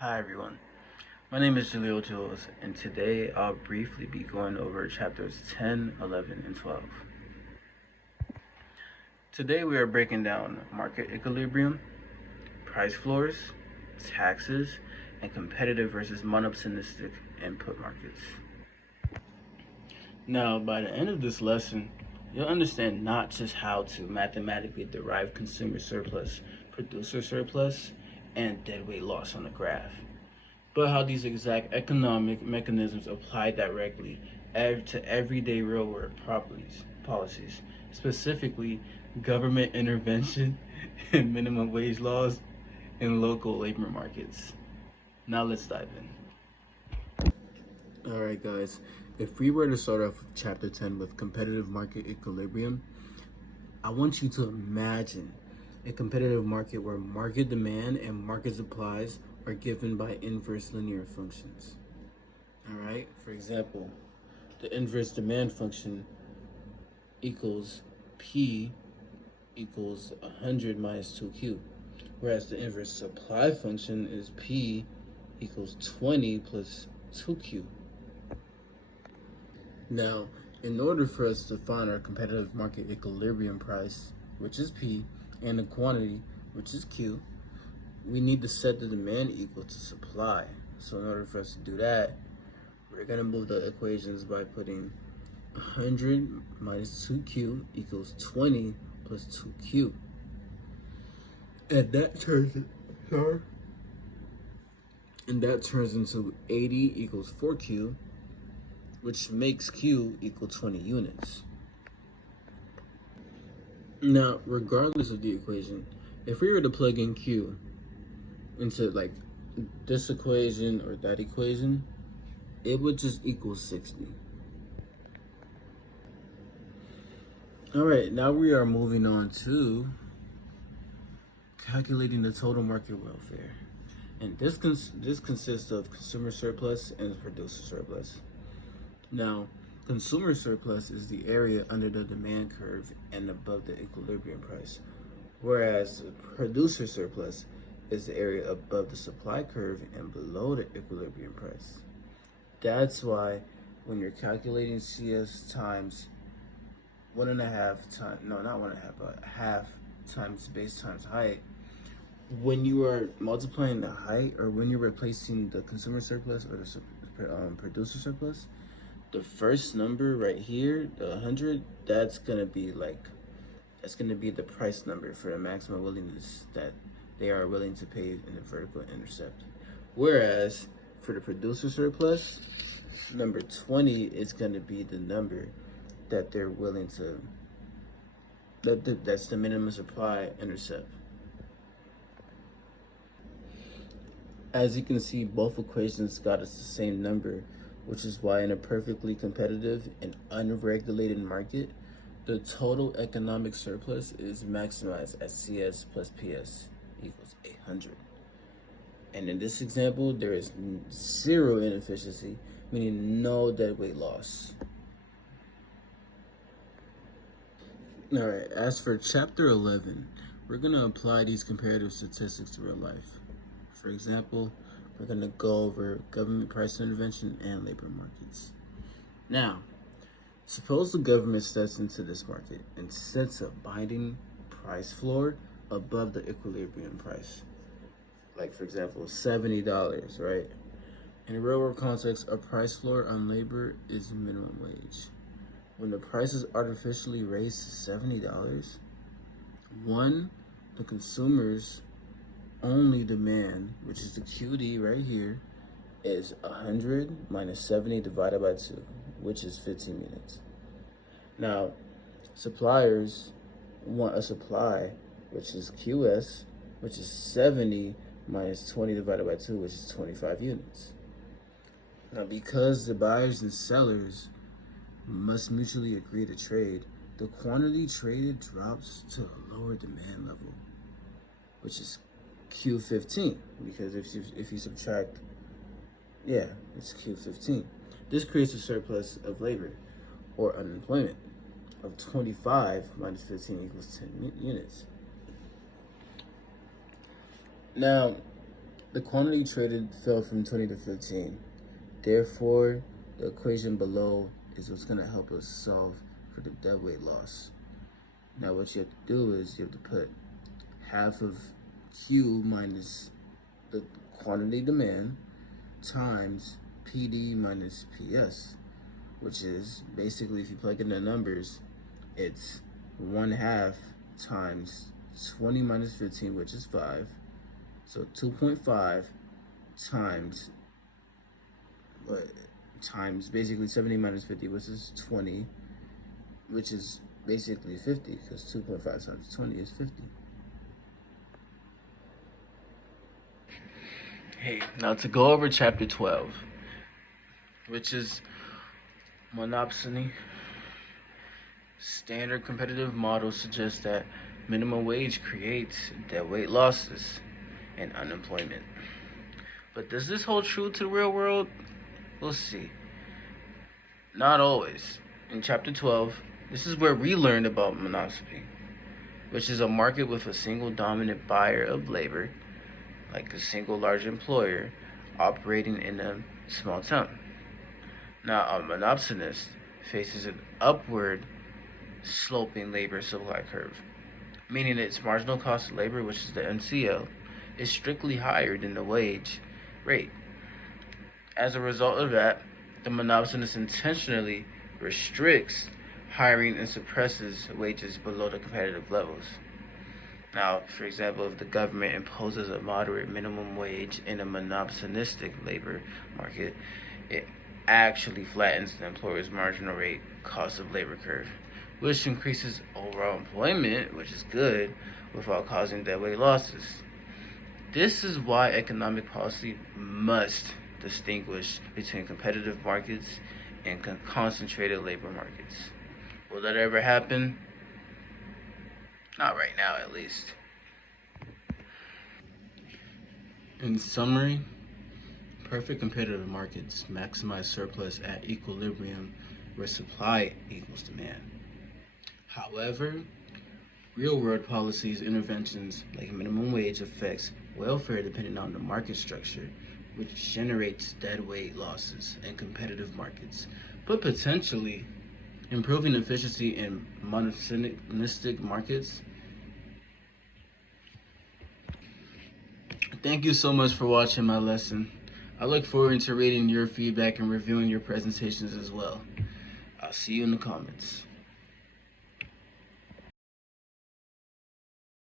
Hi everyone, my name is Jaleel Jules, and today I'll briefly be going over chapters 10, 11, and 12. Today we are breaking down market equilibrium, price floors, taxes, and competitive versus monopolistic input markets. Now, by the end of this lesson, you'll understand not just how to mathematically derive consumer surplus, producer surplus, and deadweight loss on the graph, but how these exact economic mechanisms apply directly to everyday real world policies, specifically government intervention and minimum wage laws in local labor markets. Now let's dive in. Alright, guys, if we were to start off with chapter 10 with competitive market equilibrium, I want you to imagine a competitive market where market demand and market supplies are given by inverse linear functions. All right, for example, the inverse demand function equals P equals 100 minus 2Q, whereas the inverse supply function is P equals 20 plus 2Q. Now, in order for us to find our competitive market equilibrium price, which is P, and the quantity, which is Q, we need to set the demand equal to supply. So in order for us to do that, we're going to move the equations by putting 100 minus 2Q equals 20 plus 2Q. And that turns into 80 equals 4Q, which makes Q equal 20 units. Now, regardless of the equation, if we were to plug in Q into like this equation or that equation, it would just equal 60. All right, now we are moving on to calculating the total market welfare. And this consists of consumer surplus and producer surplus. Now, consumer surplus is the area under the demand curve and above the equilibrium price, whereas producer surplus is the area above the supply curve and below the equilibrium price. That's why when you're calculating CS times 1.5 times, no, not 1.5, but half times base times height, when you are multiplying the height or when you're replacing the consumer surplus or the producer surplus, the first number right here, the 100, that's gonna be the price number for the maximum willingness that they are willing to pay in the vertical intercept. Whereas for the producer surplus, number 20 is gonna be the number that they're willing to, that's the minimum supply intercept. As you can see, both equations got us the same number, which is why in a perfectly competitive and unregulated market, the total economic surplus is maximized at CS plus PS equals 800. And in this example, there is zero inefficiency, meaning no deadweight loss. All right, as for chapter 11, we're gonna apply these comparative statistics to real life. For example, we're going to go over government price intervention and labor markets. Now, suppose the government steps into this market and sets a binding price floor above the equilibrium price. Like, for example, $70, right? In a real world context, a price floor on labor is minimum wage. When the price is artificially raised to $70, one, the consumers only demand, which is the QD right here, is 100 minus 70 divided by 2, which is 15 minutes. Now, suppliers want a supply, which is QS, which is 70 minus 20 divided by 2, which is 25 units. Now, because the buyers and sellers must mutually agree to trade, the quantity traded drops to a lower demand level, which is Q15, because if you subtract, it's Q15. This creates a surplus of labor or unemployment of 25 minus 15 equals 10 units. Now, The quantity traded fell from 20 to 15. Therefore, the equation below is what's going to help us solve for the deadweight loss. Now what you have to do is you have to put half of Q minus the quantity demand times PD minus PS, which is basically, if you plug in the numbers, it's 1/2 times 20 minus 15, which is 5. So 2.5 times times basically 70 minus 50, which is 20, which is basically 50, because 2.5 times 20 is 50. Hey, now to go over chapter 12, which is monopsony. Standard competitive models suggest that minimum wage creates deadweight losses and unemployment. But does this hold true to the real world? We'll see. Not always. In chapter 12, this is where we learned about monopsony, which is a market with a single dominant buyer of labor, like a single large employer, operating in a small town. Now, a monopsonist faces an upward sloping labor supply curve, meaning its marginal cost of labor, which is the MCL, is strictly higher than the wage rate. As a result of that, the monopsonist intentionally restricts hiring and suppresses wages below the competitive levels. Now, for example, if the government imposes a moderate minimum wage in a monopsonistic labor market, it actually flattens the employer's marginal rate cost of labor curve, which increases overall employment, which is good, without causing deadweight losses. This is why economic policy must distinguish between competitive markets and concentrated labor markets. Will that ever happen? Not right now, at least. In summary, perfect competitive markets maximize surplus at equilibrium where supply equals demand. However, real-world policies interventions like minimum wage affects welfare depending on the market structure, which generates deadweight losses in competitive markets, but potentially improving efficiency in monopolistic markets. Thank you so much for watching my lesson. I look forward to reading your feedback and reviewing your presentations as well. I'll see you in the comments.